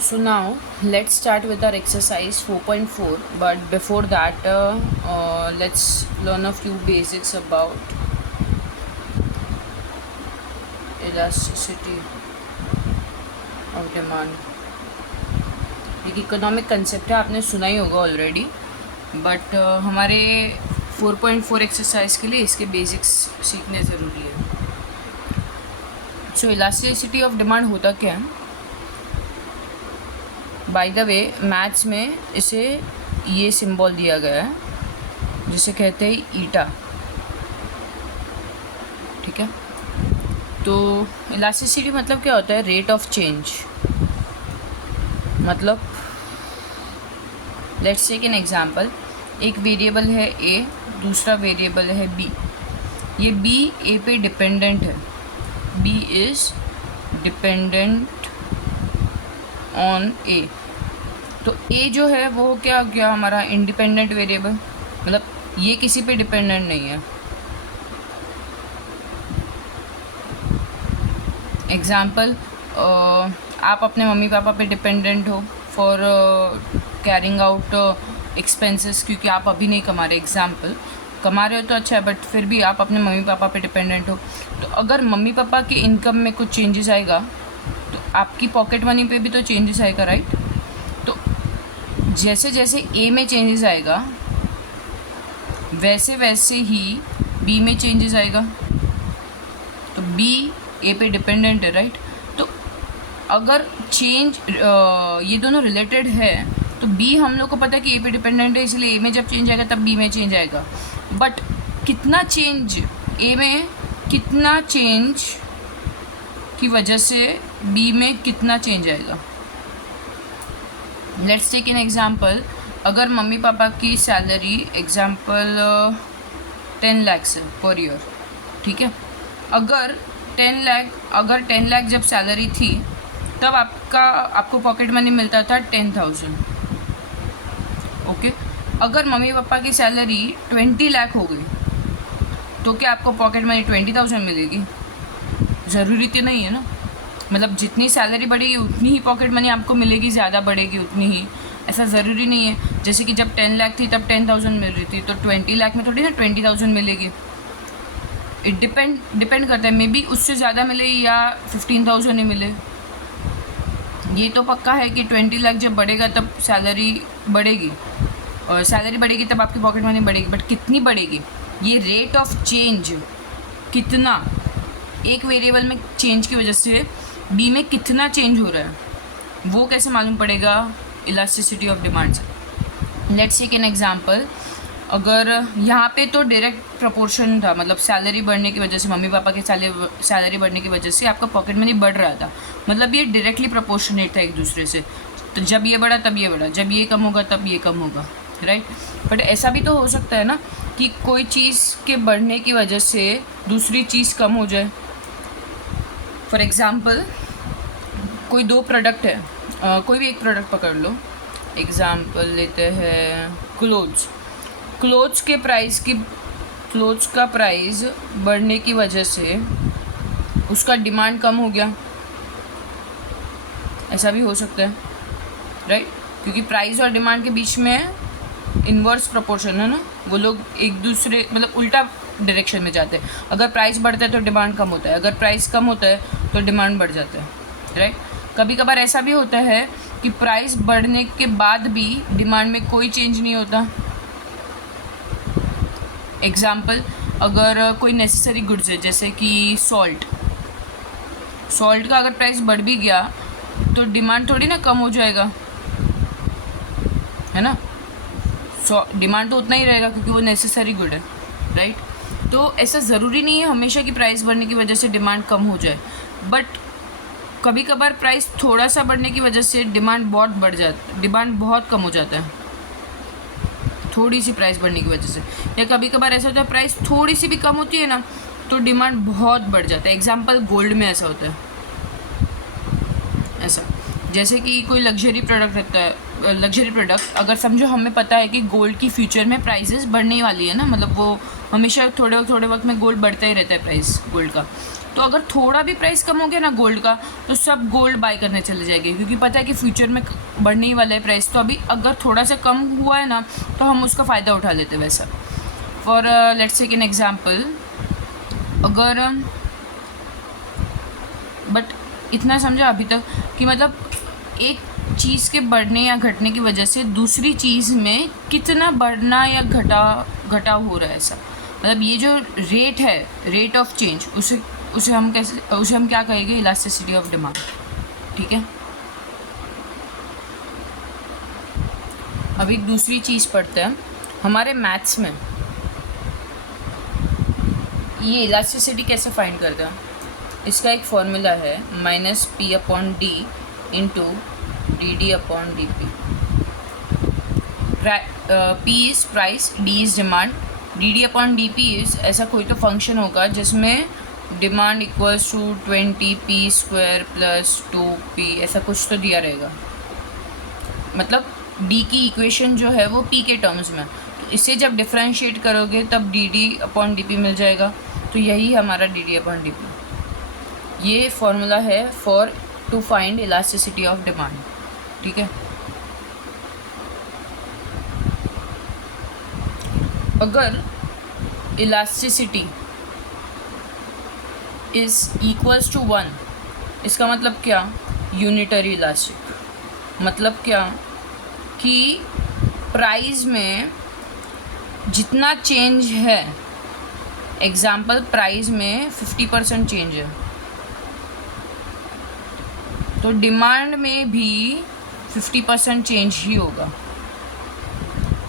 So now let's start with our exercise 4.4, but before that let's learn a few basics about elasticity of demand. एक economic concept है, आपने सुना ही होगा already, but हमारे 4.4 exercise के लिए इसके बेसिक्स सीखने ज़रूरी है. सो इलास्टिसिटी ऑफ डिमांड होता क्या है? बाय द वे मैथ्स में इसे ये सिंबल दिया गया है जिसे कहते हैं ईटा. ठीक है, तो इलास्टिसिटी मतलब क्या होता है? Rate of change. मतलब लेट्स टेक एन एग्जांपल. एक वेरिएबल है ए, दूसरा वेरिएबल है बी. ये बी ए पे डिपेंडेंट है. बी इज़ डिपेंडेंट ऑन ए. तो ए जो है वो क्या गया? हमारा इंडिपेंडेंट वेरिएबल. मतलब ये किसी पे डिपेंडेंट नहीं है. एग्जाम्पल, आप अपने मम्मी पापा पे डिपेंडेंट हो फॉर कैरिंग आउट एक्सपेंसेस, क्योंकि आप अभी नहीं कमा रहे. एग्जाम्पल, कमा रहे हो तो अच्छा है, बट फिर भी आप अपने मम्मी पापा पे डिपेंडेंट हो. तो अगर मम्मी पापा की इनकम में कुछ चेंजेस आएगा तो आपकी पॉकेट मनी पे भी तो चेंजेस आएगा, राइट? तो जैसे जैसे ए में चेंजेस आएगा वैसे वैसे ही बी में चेंजेस आएगा. तो बी ए पे डिपेंडेंट है, राइट? तो अगर चेंज ये दोनों रिलेटेड है तो बी हम लोग को पता है कि ए पे डिपेंडेंट है, इसलिए ए में जब चेंज आएगा तब बी में चेंज आएगा. बट कितना चेंज ए में, कितना चेंज की वजह से बी में कितना चेंज आएगा? Let's take an example. अगर मम्मी पापा की सैलरी एग्जांपल 10 लाख है पर ईयर. ठीक है, अगर 10 लाख जब सैलरी थी तब आपको पॉकेट मनी मिलता था 10,000. ओके, अगर मम्मी पापा की सैलरी 20 लाख हो गई तो क्या आपको पॉकेट मनी 20,000 मिलेगी? ज़रूरी तो नहीं है ना. मतलब जितनी सैलरी बढ़ेगी उतनी ही पॉकेट मनी आपको मिलेगी, ज़्यादा बढ़ेगी उतनी ही, ऐसा ज़रूरी नहीं है. जैसे कि जब 10 लाख थी तब 10,000 मिल रही थी, तो 20 लाख में थोड़ी ना 20,000 मिलेगी. इट डिपेंड करता है, मे बी उससे ज़्यादा मिले या 15,000 ही मिले. ये तो पक्का है कि 20 लाख जब बढ़ेगा तब सैलरी बढ़ेगी, और सैलरी बढ़ेगी तब आपकी पॉकेट मनी बढ़ेगी. बट कितनी बढ़ेगी? ये रेट ऑफ चेंज, कितना एक वेरिएबल में चेंज की वजह से बी में कितना चेंज हो रहा है, वो कैसे मालूम पड़ेगा? इलास्टिसिटी ऑफ डिमांड से. Let's take an example. अगर यहाँ पे तो डायरेक्ट प्रपोर्शन था, मतलब सैलरी बढ़ने की वजह से, मम्मी पापा की सैलरी बढ़ने की वजह से आपका पॉकेट मनी बढ़ रहा था. मतलब ये डायरेक्टली प्रपोर्शनेट था एक दूसरे से. तो जब ये बढ़ा तब ये बढ़ा, जब ये कम होगा तब ये कम होगा, राइट? बट ऐसा भी तो हो सकता है ना कि कोई चीज़ के बढ़ने की वजह से दूसरी चीज़ कम हो जाए. फॉर एग्ज़ाम्पल, कोई दो प्रोडक्ट है, कोई भी एक प्रोडक्ट पकड़ लो. एग्ज़ाम्पल लेते हैं क्लोथ्स. क्लोथ्स का प्राइस बढ़ने की वजह से उसका डिमांड कम हो गया. ऐसा भी हो सकता है, राइट? क्योंकि प्राइस और डिमांड के बीच में इन्वर्स प्रोपोर्शन है ना, वो लोग एक दूसरे मतलब उल्टा डायरेक्शन में जाते हैं. अगर प्राइस बढ़ता है तो डिमांड कम होता है, अगर प्राइस कम होता है तो डिमांड बढ़ जाता है, राइट? कभी कभार ऐसा भी होता है कि प्राइस बढ़ने के बाद भी डिमांड में कोई चेंज नहीं होता. एग्जाम्पल, अगर कोई नेसेसरी गुड्स है जैसे कि सॉल्ट का अगर प्राइस बढ़ भी गया तो डिमांड थोड़ी ना कम हो जाएगा, है ना? डिमांड तो उतना ही रहेगा क्योंकि वो नेसेसरी गुड है, राइट? तो ऐसा ज़रूरी नहीं है हमेशा कि प्राइस बढ़ने की वजह से डिमांड कम हो जाए. बट कभी कभार प्राइस थोड़ा सा बढ़ने की वजह से डिमांड बहुत कम हो जाता है, थोड़ी सी प्राइस बढ़ने की वजह से. या कभी कभार ऐसा होता है प्राइस थोड़ी सी भी कम होती है ना तो डिमांड बहुत बढ़ जाता है. एग्जाम्पल, गोल्ड में ऐसा होता है. ऐसा जैसे कि कोई लग्जरी प्रोडक्ट रहता है, लग्जरी प्रोडक्ट अगर समझो हमें पता है कि गोल्ड की फ्यूचर में प्राइसेस बढ़ने वाली है ना, मतलब वो हमेशा थोड़े वक्त में गोल्ड बढ़ता ही रहता है प्राइस गोल्ड का. तो अगर थोड़ा भी प्राइस कम हो गया ना गोल्ड का, तो सब गोल्ड बाय करने चले जाएंगे, क्योंकि पता है कि फ्यूचर में बढ़ने ही वाला है प्राइस। तो अभी अगर थोड़ा सा कम हुआ है ना, तो हम उसका फ़ायदा उठा लेते हैं वैसा। For let's take an example, अगर बट इतना समझा अभी तक कि मतलब एक चीज़ के बढ़ने या घटने की वजह से दूसरी चीज़ में कितना बढ़ना या घटाव हो रहा है ऐसा। मतलब ये जो रेट है, रेट ऑफ चेंज, उसे हम क्या कहेंगे, इलास्टिसिटी ऑफ डिमांड। ठीक है, अभी दूसरी चीज़ पढ़ते हैं। हमारे मैथ्स में ये इलास्टिसिटी कैसे फाइंड करते हैं, इसका एक फॉर्मूला है -P/D into DD/dP। P is price, D is demand, DD/dP is ऐसा कोई तो फंक्शन होगा जिसमें demand equals to 20p² + 2p, ऐसा कुछ तो दिया रहेगा। मतलब D की इक्वेशन जो है वो P के टर्म्स में, तो इसे जब डिफरेंशिएट करोगे तब DD/dP मिल जाएगा। तो यही हमारा DD/dP। ये फॉर्मूला है for to find elasticity of demand. ठीक है, अगर इलास्टिसिटी इज इक्वल्स टू 1, इसका मतलब क्या, यूनिटरी इलास्टिक। मतलब क्या कि प्राइस में जितना चेंज है, एग्जाम्पल प्राइस में 50% चेंज है, तो डिमांड में भी 50% चेंज ही होगा।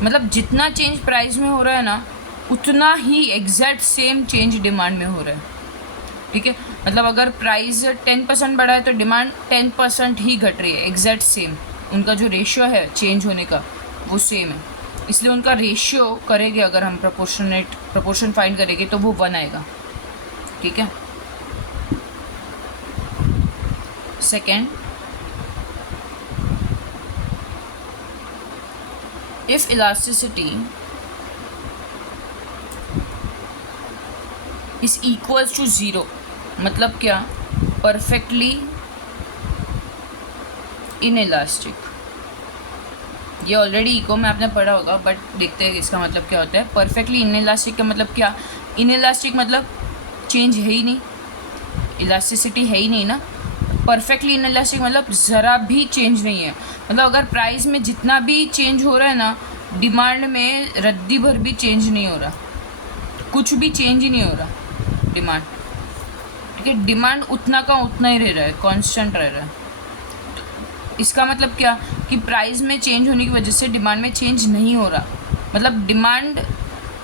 मतलब जितना चेंज प्राइस में हो रहा है ना, उतना ही एग्जैक्ट सेम चेंज डिमांड में हो रहा है। ठीक है, मतलब अगर प्राइस 10% बढ़ा है तो डिमांड 10% ही घट रही है, एग्जैक्ट सेम। उनका जो रेशियो है चेंज होने का वो सेम है, इसलिए उनका रेशियो करेंगे अगर हम प्रपोर्शन फाइंड करेंगे तो वो 1 आएगा। ठीक है, second, if elasticity is equals to 0, मतलब क्या, परफेक्टली इनइलास्टिक। ये ऑलरेडी इको में आपने पढ़ा होगा, बट देखते हैं इसका मतलब क्या होता है। परफेक्टली इनइलास्टिक का मतलब क्या, इनइलास्टिक मतलब चेंज है ही नहीं, इलास्टिसिटी है ही नहीं ना। परफेक्टली इनइलास्टिक मतलब ज़रा भी चेंज नहीं है। मतलब अगर प्राइस में जितना भी चेंज हो रहा है ना, डिमांड में रद्दी भर भी चेंज नहीं हो रहा, कुछ भी चेंज ही नहीं हो रहा डिमांड। ठीक है, डिमांड उतना का उतना ही रह रहा है, कांस्टेंट रह रहा है। इसका मतलब क्या कि प्राइस में चेंज होने की वजह से डिमांड में चेंज नहीं हो रहा। मतलब डिमांड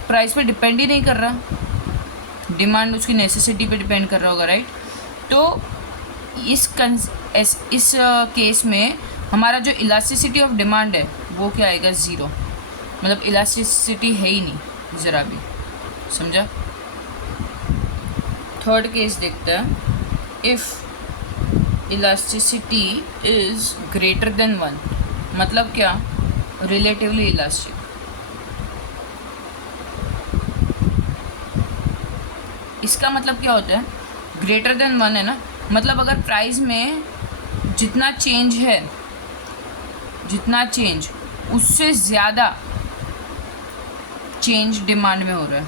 प्राइस पे डिपेंड ही नहीं कर रहा, डिमांड उसकी नेसेसिटी पे डिपेंड कर रहा होगा, राइट। तो इस केस में हमारा जो इलास्टिसिटी ऑफ डिमांड है वो क्या आएगा, 0। मतलब इलास्टिसिटी है ही नहीं ज़रा भी, समझा। थर्ड केस देखते हैं, if elasticity is greater than 1, मतलब क्या, रिलेटिवली इलास्टिक। इसका मतलब क्या होता है, ग्रेटर देन 1 है ना, मतलब अगर प्राइस में जितना चेंज है, जितना चेंज, उससे ज़्यादा चेंज डिमांड में हो रहा है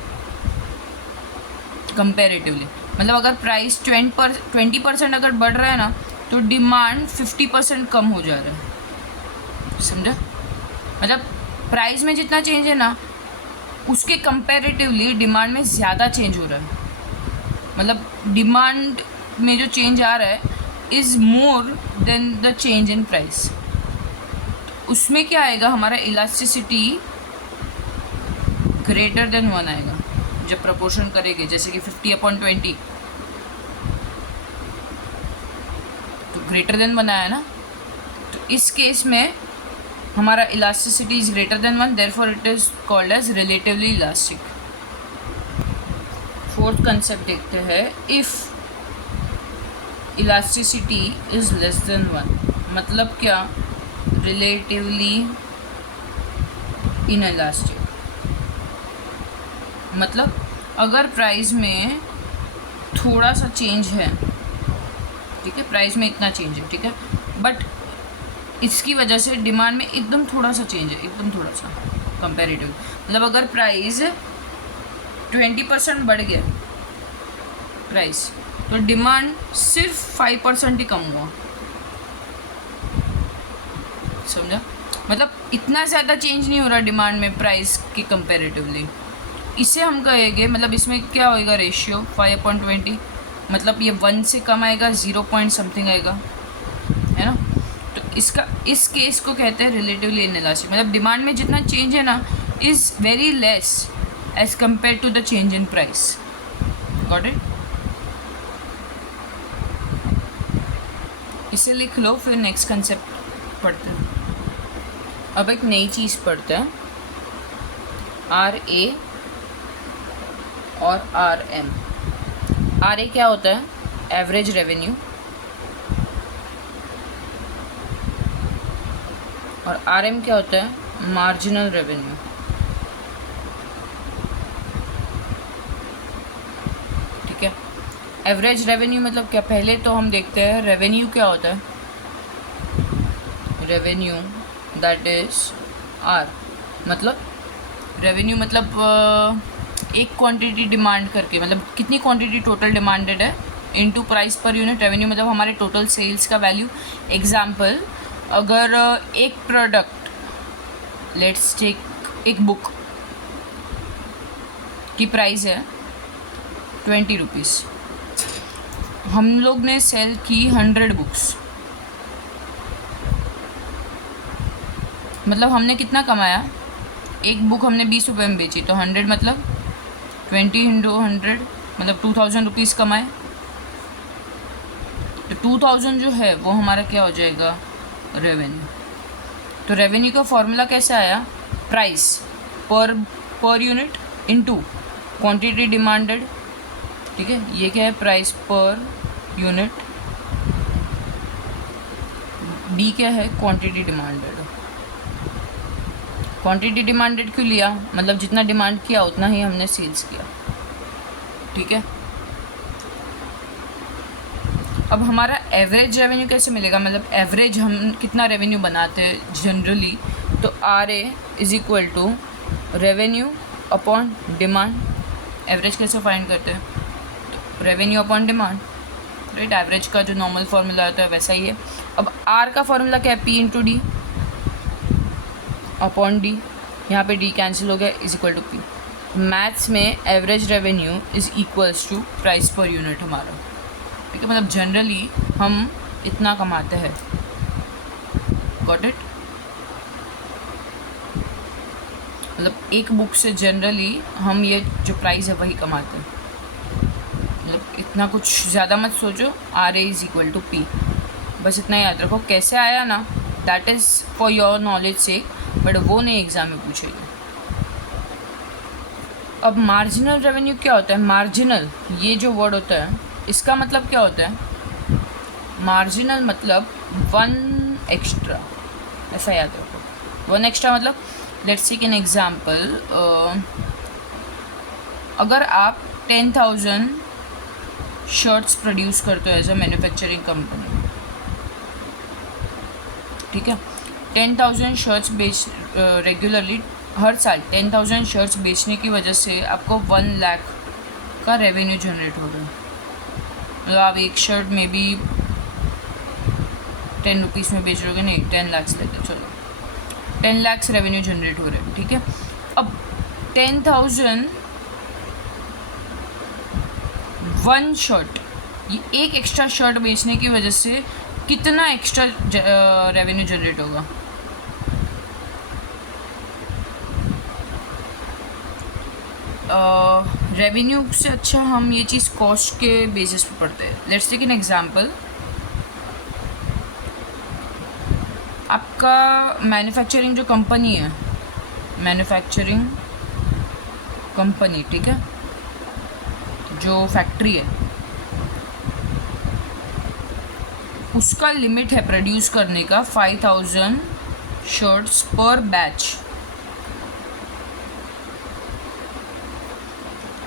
कंपैरेटिवली। मतलब अगर प्राइस 20% अगर बढ़ रहा है ना, तो डिमांड 50% कम हो जा रहा है, समझा। मतलब प्राइस में जितना चेंज है ना, उसके कंपैरेटिवली डिमांड में ज़्यादा चेंज हो रहा है। मतलब डिमांड में जो चेंज आ रहा है is more than the change in price. उसमें क्या आएगा, हमारा इलास्टिसिटी ग्रेटर देन 1 आएगा जब प्रपोर्शन करेंगे, जैसे कि 50/20, तो ग्रेटर देन 1 आया ना। तो इस केस में हमारा elasticity is greater than 1, therefore it is called as relatively elastic. Fourth concept देखते हैं, if elasticity is less than 1, मतलब क्या, रिलेटिवली इनइलास्टिक। मतलब अगर प्राइस में थोड़ा सा चेंज है, ठीक है, प्राइस में इतना चेंज है, ठीक है, बट इसकी वजह से डिमांड में एकदम थोड़ा सा चेंज है, एकदम थोड़ा सा कंपैरेटिव। मतलब अगर प्राइस 20% बढ़ गया प्राइस, तो डिमांड सिर्फ 5% ही कम हुआ, समझा? मतलब इतना ज़्यादा चेंज नहीं हो रहा डिमांड में प्राइस के कंपैरेटिवली। इसे हम कहेंगे, मतलब इसमें क्या होएगा रेशियो 5/20, मतलब ये 1 से कम आएगा, 0 पॉइंट समथिंग आएगा, है ना? तो इस केस को कहते हैं रिलेटिवली इनइलास्टिक। मतलब डिमांड में जितना चेंज है ना is very less as compare to the change in price. Got it? इसे लिख लो, फिर नेक्स्ट कंसेप्ट पढ़ते हैं। अब एक नई चीज़ पढ़ते हैं, RA और RM। RA क्या होता है? एवरेज रेवेन्यू, और RM क्या होता है? Marginal revenue. ठीक है, एवरेज रेवेन्यू मतलब क्या? पहले तो हम देखते हैं रेवेन्यू क्या होता है। रेवेन्यू दैट इज R, मतलब रेवेन्यू मतलब एक क्वांटिटी डिमांड करके, मतलब कितनी क्वांटिटी टोटल डिमांडेड है into price per unit. Revenue मतलब हमारे टोटल सेल्स का वैल्यू। एग्जांपल, अगर एक प्रोडक्ट, लेट्स टेक एक बुक की प्राइस है 20 रुपीज़, हम लोग ने सेल की 100 बुक्स, मतलब हमने कितना कमाया? एक बुक हमने 20 रुपये में बेची, तो 100 मतलब 20 इंटू 100 मतलब 2000 रुपीज़ कमाए। तो 2000 जो है वो हमारा क्या हो जाएगा? रेवेन्यू। तो रेवेन्यू का फॉर्मूला कैसे आया? Price per unit into quantity demanded. ठीक है, ये क्या है? प्राइस पर यूनिट, डी क्या है? Quantity demanded. क्वांटिटी डिमांडेड क्यों लिया? मतलब जितना डिमांड किया उतना ही हमने सेल्स किया। ठीक है, अब हमारा एवरेज रेवेन्यू कैसे मिलेगा? मतलब एवरेज हम कितना रेवेन्यू बनाते हैं जनरली, तो RA is equal to revenue upon demand. Average कैसे फाइंड करते हैं? तो revenue upon demand, right? Average का जो नॉर्मल फार्मूला होता है वैसा ही है। अब R का फार्मूला क्या है? P into D upon D, यहाँ पे डी कैंसिल हो गया, is equal to P. Maths में average revenue is equals to price per unit हमारा। ठीक है, मतलब जनरली हम इतना कमाते हैं। Got it? मतलब एक बुक से जनरली हम ये जो प्राइस है वही कमाते हैं। मतलब इतना कुछ ज़्यादा मत सोचो। RA is equal to P, बस इतना याद रखो। कैसे आया ना, that is for your knowledge से, बट वो नहीं एग्जाम में पूछेगी। अब मार्जिनल रेवेन्यू क्या होता है? मार्जिनल, ये जो वर्ड होता है इसका मतलब क्या होता है? मार्जिनल मतलब 1 एक्स्ट्रा, ऐसा याद रखो। 1 एक्स्ट्रा मतलब, लेट्स टेक एन एग्जांपल, अगर आप 10,000 शर्ट्स प्रोड्यूस करते हो एज अ मैन्युफैक्चरिंग कंपनी, ठीक है, 10,000 शर्ट्स बेच रेगुलरली हर साल 10,000 शर्ट्स बेचने की वजह से आपको 1 लाख का रेवेन्यू जनरेट हो रहा है। मतलब आप एक शर्ट में भी 10 रुपीज़ में बेच रहोगे, नहीं 10 लाख लेते, चलो 10 लाख रेवेन्यू जनरेट हो रहे हैं। ठीक है, अब 10,000 1 शर्ट, ये एक एक्स्ट्रा शर्ट बेचने की वजह से कितना एक्स्ट्रा रेवेन्यू जनरेट होगा? रेवेन्यू से अच्छा हम ये चीज़ कॉस्ट के बेसिस पे पढ़ते हैं। लेट्स टेक एन एग्जांपल, आपका मैन्युफैक्चरिंग जो कंपनी है, मैन्युफैक्चरिंग कंपनी, ठीक है, जो फैक्ट्री है, उसका लिमिट है प्रोड्यूस करने का 5,000 शर्ट्स पर बैच,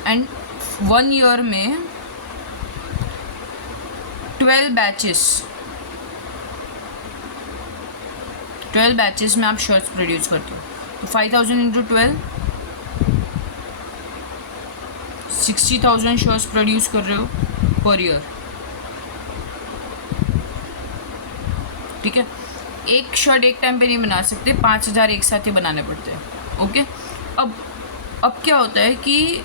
एंड 1 ईयर में 12 बैचेस में आप शर्ट्स प्रोड्यूस करते हो, तो 5000 इंटू 12 60,000 शर्ट्स प्रोड्यूस कर रहे हो पर ईयर। ठीक है, एक शर्ट एक टाइम पे नहीं बना सकते, 5000 एक साथ ही बनाने पड़ते हैं। ओके, अब क्या होता है कि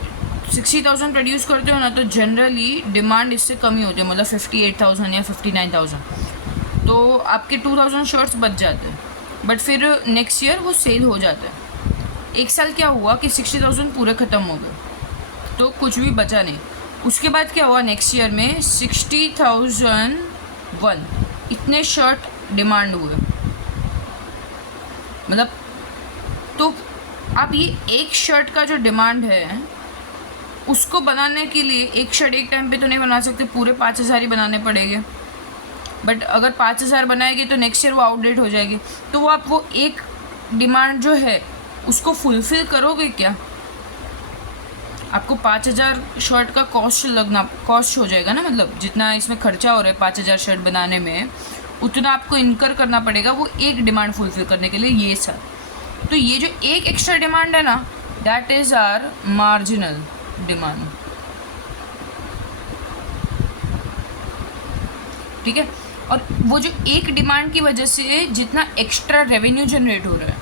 60,000 प्रोड्यूस करते हो ना, तो जनरली डिमांड इससे कम ही होती है, मतलब 58,000 या 59,000, तो आपके 2,000 शर्ट्स बच जाते हैं, बट फिर नेक्स्ट ईयर वो सेल हो जाता है। एक साल क्या हुआ कि 60,000 पूरे ख़त्म हो गए, तो कुछ भी बचा नहीं। उसके बाद क्या हुआ, नेक्स्ट ईयर में 60,001 इतने शर्ट डिमांड हुए, मतलब तो आप ये एक शर्ट का जो डिमांड है उसको बनाने के लिए एक शर्ट एक टाइम पे तो नहीं बना सकते, पूरे 5,000 ही बनाने पड़ेंगे। बट अगर 5,000 बनाएंगे तो नेक्स्ट ईयर वो आउटडेट हो जाएगी, तो वो आप वो एक डिमांड जो है उसको फुलफ़िल करोगे क्या? आपको 5,000 शर्ट का कॉस्ट हो जाएगा ना, मतलब जितना इसमें खर्चा हो रहा है 5,000 शर्ट बनाने में, उतना आपको इनकर करना पड़ेगा वो एक डिमांड फुलफ़िल करने के लिए, ये सब। तो ये जो एक एक्स्ट्रा डिमांड है ना, that is or marginal demand. ठीक है, और वो जो एक डिमांड की वजह से जितना एक्स्ट्रा रेवेन्यू जनरेट हो रहा है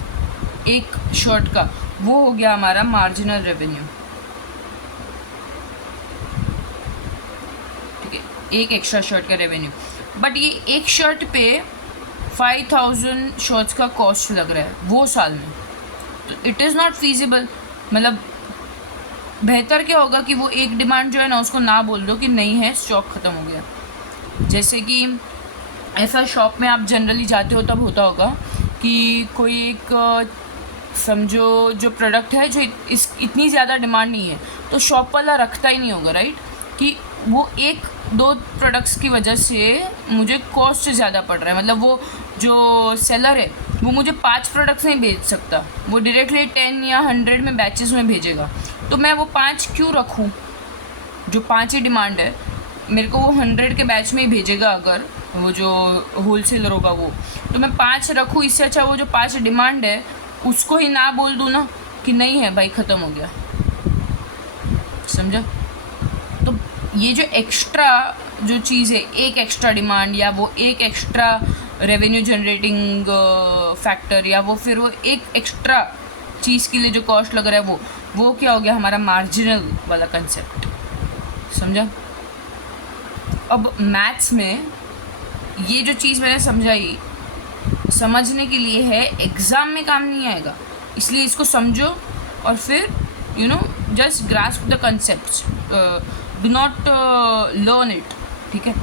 एक शर्ट का, वो हो गया हमारा मार्जिनल रेवेन्यू। ठीक है, एक एक्स्ट्रा शर्ट का रेवेन्यू, बट ये एक शर्ट पे 5,000 शर्ट्स का कॉस्ट लग रहा है वो साल में, तो इट इज़ नॉट फीजिबल। मतलब बेहतर क्या होगा कि वो एक डिमांड जो है ना उसको ना बोल दो कि नहीं है, स्टॉक ख़त्म हो गया। जैसे कि ऐसा शॉप में आप जनरली जाते हो तब होता होगा कि कोई एक समझो जो प्रोडक्ट है जो इतनी ज़्यादा डिमांड नहीं है, तो शॉप वाला रखता ही नहीं होगा, राइट, कि वो एक दो प्रोडक्ट्स की वजह से मुझे कॉस्ट ज़्यादा पड़ रहा है, मतलब वो जो सेलर है वो मुझे 5 प्रोडक्ट्स नहीं भेज सकता, वो डायरेक्टली 10 या 100 में बैचेस में भेजेगा, तो मैं वो 5 क्यों रखूँ? जो 5 ही डिमांड है, मेरे को वो 100 के बैच में ही भेजेगा अगर वो जो होलसेलर होगा वो, तो मैं 5 रखूँ, इससे अच्छा वो जो 5 डिमांड है उसको ही ना बोल दूँ ना कि नहीं है भाई, ख़त्म हो गया। समझा? तो ये जो एक्स्ट्रा जो चीज़ है, एक एक्स्ट्रा डिमांड या वो एक एक्स्ट्रा रेवेन्यू जनरेटिंग फैक्टर, या वो फिर वो एक एक्स्ट्रा चीज़ के लिए जो कॉस्ट लग रहा है वो क्या हो गया, हमारा मार्जिनल वाला कंसेप्ट। समझा? अब मैथ्स में ये जो चीज़ मैंने समझाई, समझने के लिए है, एग्ज़ाम में काम नहीं आएगा, इसलिए इसको समझो और फिर just grasp the concepts, do not learn it. ठीक है,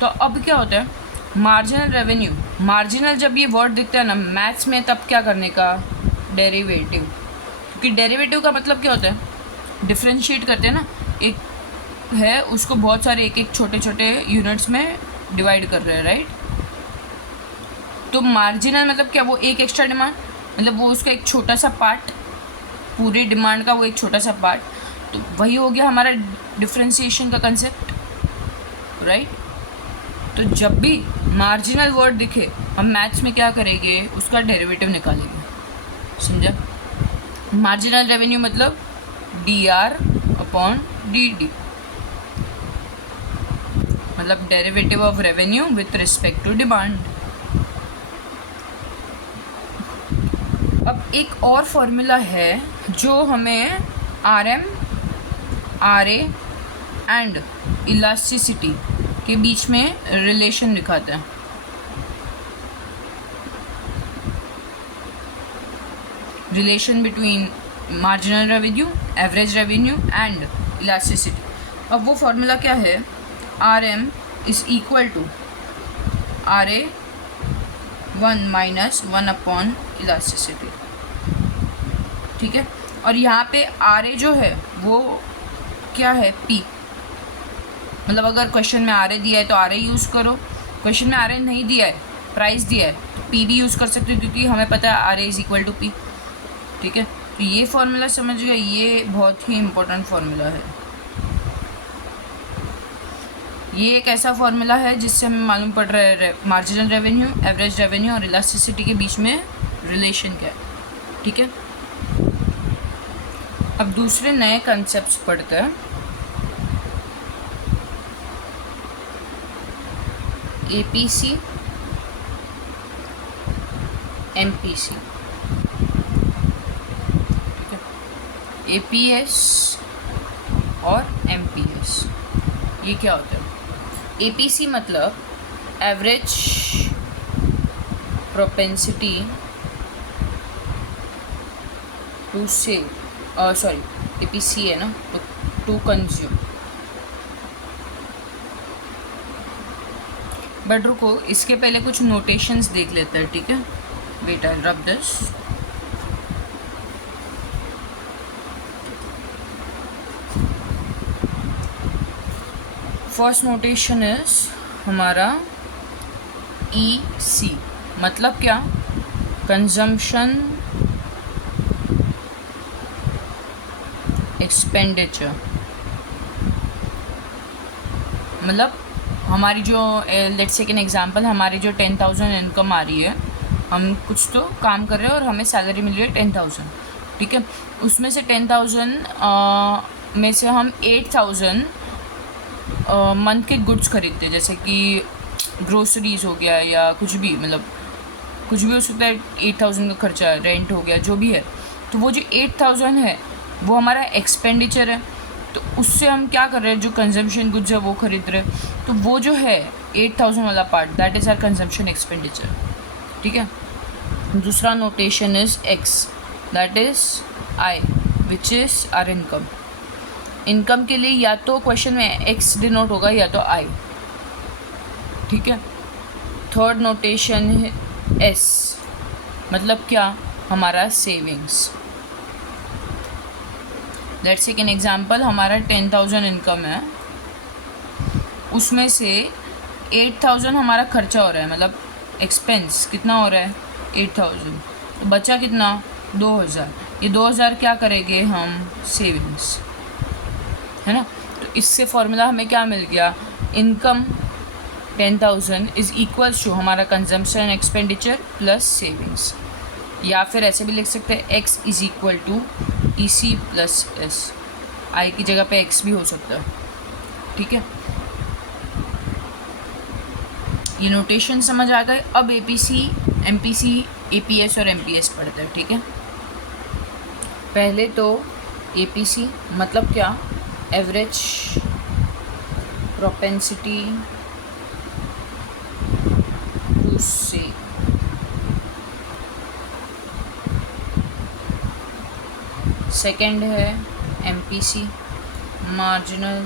तो अब क्या होता है मार्जिनल रेवेन्यू। मार्जिनल जब ये वर्ड दिखता है ना मैथ्स में, तब क्या करने का, डेरिवेटिव, क्योंकि डेरिवेटिव का मतलब क्या होता है, डिफ्रेंशिएट करते हैं ना, एक है उसको बहुत सारे एक एक छोटे छोटे यूनिट्स में डिवाइड कर रहे हैं, राइट। तो मार्जिनल मतलब क्या, वो एक एक्स्ट्रा डिमांड, मतलब वो उसका एक छोटा सा पार्ट, पूरी डिमांड का वो एक छोटा सा पार्ट, तो वही हो गया हमारा डिफ्रेंशिएशन का कंसेप्ट, राइट। तो जब भी मार्जिनल वर्ड दिखे हम मैथ्स में क्या करेंगे, उसका डेरिवेटिव निकालेंगे। समझा? मार्जिनल रेवेन्यू मतलब DR/DD, मतलब derivative of revenue with respect to demand. अब एक और फॉर्मूला है जो हमें RM, RA एंड इलास्टिसिटी के बीच में रिलेशन दिखाता है। Relation between marginal revenue, average revenue and elasticity. अब वो फॉर्मूला क्या है, RM is equal to RA1 minus 1 upon elasticity. ठीक है, और यहाँ पे RA जो है वो क्या है, P, मतलब अगर क्वेश्चन में RA दिया है तो RA यूज़ करो, क्वेश्चन में RA नहीं दिया है, प्राइस दिया है, तो P भी यूज़ कर सकते हो, क्योंकि हमें पता है RA is equal to P। ठीक है, तो ये फॉर्मूला समझ गए, ये बहुत ही इम्पोर्टेंट फॉर्मूला है। ये एक ऐसा फॉर्मूला है जिससे हमें मालूम पड़ रहा है मार्जिनल रेवेन्यू, एवरेज रेवेन्यू और इलास्टिसिटी के बीच में रिलेशन क्या है। ठीक है, अब दूसरे नए कंसेप्ट्स पढ़ते हैं। एपीसी, एमपीसी, ठीक है, एपीएस और एमपीएस, ये क्या होता है? एपीसी मतलब average propensity to save, sorry APC है ना, टू कंज्यूम। बट रुको, इसके पहले कुछ नोटेशंस देख लेते हैं। ठीक है, wait I rub this. First notation is हमारा ईसी, मतलब क्या? Consumption expenditure. मतलब हमारी जो लेट्स टेक एन एग्जांपल, हमारी जो 10,000 इनकम आ रही है, हम कुछ तो काम कर रहे हैं और हमें सैलरी मिल रही है 10,000। ठीक है, उसमें से 10,000 में से हम 8,000 मंथ के गुड्स खरीदते हैं, जैसे कि ग्रोसरीज हो गया या कुछ भी, मतलब कुछ भी हो सकता है। 8,000 का खर्चा, रेंट हो गया, जो भी है। तो वो जो 8,000 है वो हमारा एक्सपेंडिचर है। तो उससे हम क्या कर रहे हैं, जो कंजम्पशन गुड्स है वो खरीद रहे हैं। तो वो जो है 8,000 वाला part, that is our consumption expenditure. ठीक है, दूसरा notation is X, that is I, which is our income. Income के लिए या तो क्वेश्चन में एक्स डिनोट होगा या तो आई। ठीक है, थर्ड नोटेशन है एस, मतलब क्या? हमारा savings. Let's take an example, हमारा 10,000 इनकम है, उसमें से 8,000 हमारा खर्चा हो रहा है, मतलब एक्सपेंस कितना हो रहा है? 8,000। तो बचा कितना? 2,000। ये 2,000 क्या करेंगे हम? सेविंग्स, है ना। तो इससे फॉर्मूला हमें क्या मिल गया? इनकम 10,000 इज इक्वल्स टू हमारा कंजम्पशन एक्सपेंडिचर प्लस सेविंग्स। या फिर ऐसे भी लिख सकते हैं, X is equal to E C plus S. I की जगह पे एक्स भी हो सकता है। ठीक है, ये नोटेशन समझ आ गए। अब एपीसी, एमपीसी, एपीएस और एमपीएस पढ़ते हैं। ठीक है, पहले तो एपीसी मतलब क्या? Average propensity to save. Second है एमपीसी, मार्जिनल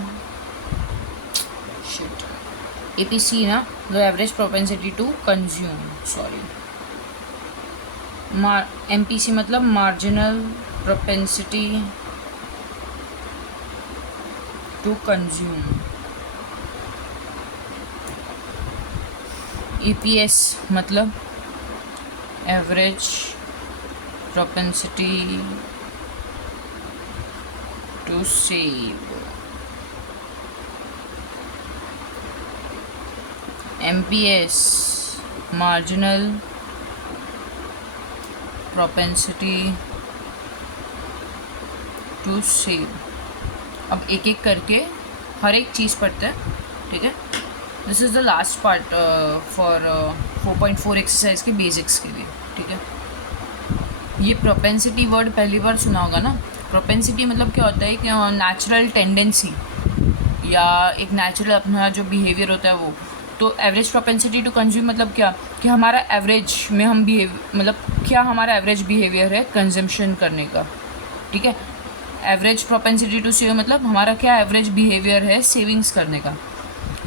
शिट। एपीसी ना, the average propensity to consume, sorry. MPC मतलब marginal propensity to consume. EPS मतलब average propensity to save. MPS marginal propensity to save. अब एक एक करके हर एक चीज़ पढ़ते हैं। ठीक है, this is the last part for 4.4 exercise के बेसिक्स के लिए। ठीक है, ये प्रोपेंसिटी वर्ड पहली बार सुना होगा ना। प्रोपेंसिटी मतलब क्या होता है कि नेचुरल टेंडेंसी या एक नेचुरल अपना जो बिहेवियर होता है वो। तो एवरेज प्रोपेंसिटी टू कंज्यूम मतलब क्या? कि हमारा एवरेज में हम मतलब क्या हमारा एवरेज बिहेवियर है कंजम्पशन करने का। ठीक है, एवरेज प्रोपेंसिटी टू सेव मतलब हमारा क्या एवरेज बिहेवियर है सेविंग्स करने का।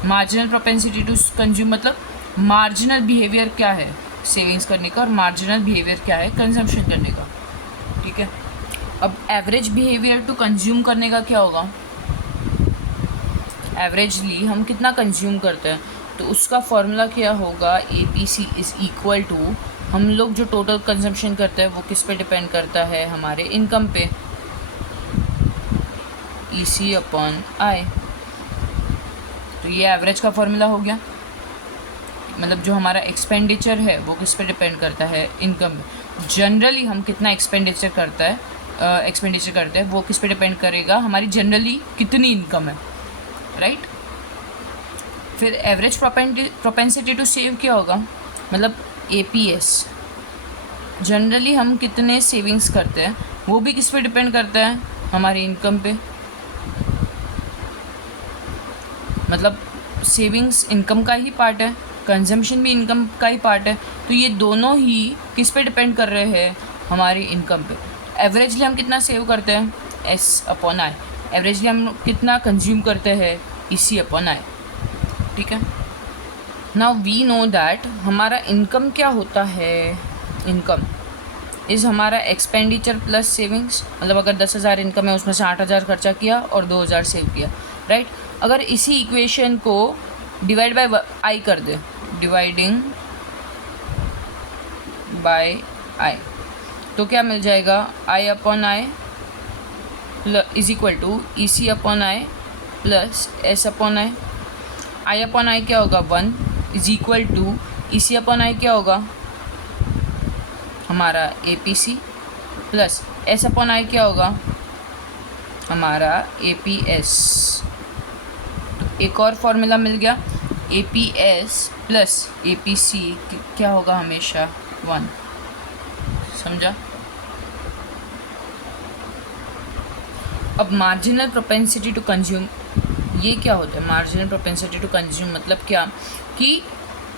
मार्जिनल प्रोपेंसिटी टू कंज्यूम मतलब मार्जिनल बिहेवियर क्या है सेविंग्स करने का और मार्जिनल बिहेवियर क्या है कंजम्पशन करने का। ठीक है, अब एवरेज बिहेवियर टू कंज्यूम करने का क्या होगा? एवरेजली हम कितना कंज्यूम करते हैं, तो उसका फॉर्मूला क्या होगा? एपीसी इज़ इक्वल टू, हम लोग जो टोटल कंजम्पशन करते हैं वो किस पे डिपेंड करता है? हमारे इनकम पे, ईसी अपॉन आई। तो ये एवरेज का फॉर्मूला हो गया। मतलब जो हमारा एक्सपेंडिचर है वो किस पे डिपेंड करता है, इनकम। जनरली हम कितना एक्सपेंडिचर करते हैं वो किस पे डिपेंड करेगा, हमारी जनरली कितनी इनकम है, राइट। फिर एवरेज प्रोपेंसिटी टू सेव क्या होगा, मतलब APS। जनरली हम कितने सेविंग्स करते हैं वो भी किस पे डिपेंड करता है, हमारी इनकम पे। मतलब सेविंग्स इनकम का ही पार्ट है, कंजम्पशन भी इनकम का ही पार्ट है, तो ये दोनों ही किस पे डिपेंड कर रहे हैं, हमारी इनकम पे। एवरेजली हम कितना सेव करते हैं, S/I। एवरेजली हम कितना कंज्यूम करते हैं, EC/I, ठीक है। नाउ वी नो दैट हमारा इनकम क्या होता है, इनकम इज़ हमारा एक्सपेंडिचर प्लस सेविंग्स। मतलब अगर 10,000 इनकम है उसमें से 8,000 खर्चा किया और 2,000 सेव किया, राइट। अगर इसी इक्वेशन को डिवाइड बाय I कर दे, डिवाइडिंग बाय I, तो क्या मिल जाएगा, I/I is equal to EC/I plus S/I। I/I क्या होगा, 1 इज इक्वल टू EC/I क्या होगा, हमारा APC प्लस S/I क्या होगा, हमारा APS। तो एक और फॉर्मूला मिल गया, APS प्लस APC क्या होगा, हमेशा 1। समझा। अब मार्जिनल प्रोपेंसिटी टू कंज्यूम, ये क्या होता है, मार्जिनल प्रोपेंसिटी टू कंज्यूम मतलब क्या, कि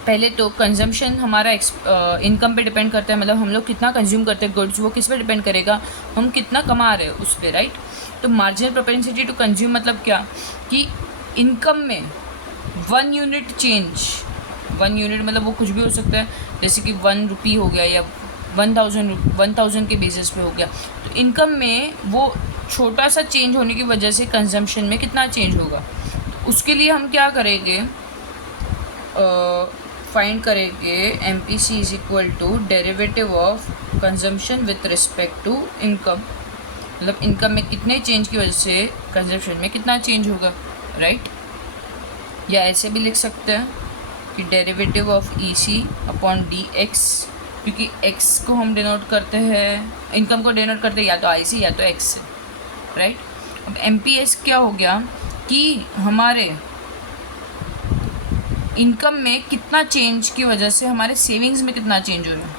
पहले तो कंजम्पशन हमारा इनकम पे डिपेंड करता है। मतलब हम लोग कितना कंज्यूम करते हैं गुड्स, वो किस पे डिपेंड करेगा, हम कितना कमा रहे हैं उस पर, राइट। तो मार्जिनल प्रोपेंसिटी टू कंज्यूम मतलब क्या, कि इनकम में 1 यूनिट चेंज, 1 यूनिट मतलब वो कुछ भी हो सकता है, जैसे कि 1 रुपी हो गया या 1,000 के बेसिस पे हो गया। तो इनकम में वो छोटा सा चेंज होने की वजह से कंजम्पशन में कितना चेंज होगा, तो उसके लिए हम क्या करेंगे, फाइंड करेंगे MPC is equal to derivative of consumption with respect to income. मतलब इनकम में कितने चेंज की वजह से कंजम्पशन में कितना चेंज होगा, राइट। या ऐसे भी लिख सकते हैं कि डेरिवेटिव ऑफ EC/DX, क्योंकि x को हम डिनोट करते हैं, इनकम को डिनोट करते हैं या तो I से या तो x से, राइट। अब MPS क्या हो गया, कि हमारे इनकम में कितना चेंज की वजह से हमारे सेविंग्स में कितना चेंज हो रहा है,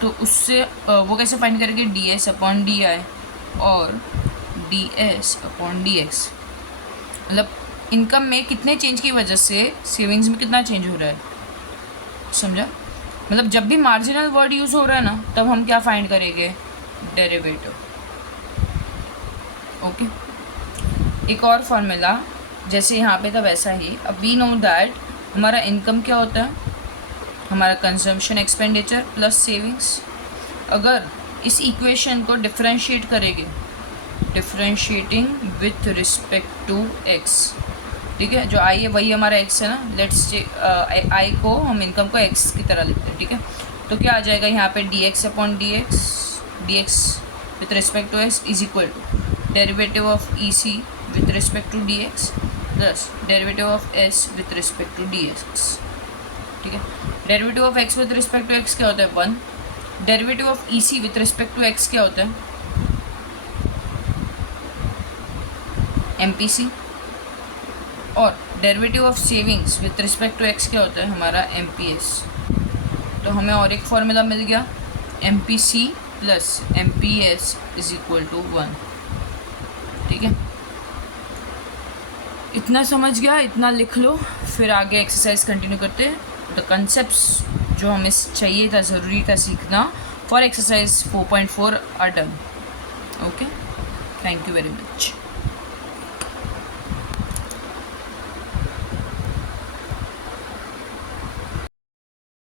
तो उससे वो कैसे फाइंड करेंगे, DS/DI और DS/DX। मतलब इनकम में कितने चेंज की वजह से सेविंग्स में कितना चेंज हो रहा है, समझा। मतलब जब भी मार्जिनल वर्ड यूज़ हो रहा है ना, तब हम क्या फाइंड करेंगे, डेरिवेटिव, ओके। एक और फॉर्मूला जैसे यहाँ पे था वैसा ही। अब वी नो दैट हमारा इनकम क्या होता है, हमारा कंजम्पशन एक्सपेंडिचर प्लस सेविंग्स। अगर इस इक्वेशन को डिफरेंशिएट करेंगे, differentiating with respect to x, ठीक है, जो I है वही हमारा x है ना। लेट्स I को हम इनकम को x की तरह लिखते हैं, ठीक है। तो क्या आ जाएगा यहाँ पे, dx with respect to x is equal to derivative of EC with respect to dx plus derivative of s with respect to dx, ठीक है। Derivative of x with respect to x क्या होता है, 1। Derivative of EC with respect to x क्या होता है, MPC। और derivative of savings with respect to x क्या होता है, हमारा MPS। तो हमें और एक फॉर्मूला मिल गया, MPC plus MPS is equal to 1, ठीक है। इतना समझ गया, इतना लिख लो, फिर आगे एक्सरसाइज कंटिन्यू करते हैं। द कंसेप्ट्स जो हमें चाहिए था, ज़रूरी था सीखना for exercise 4.4 are done, okay. Thank you very much.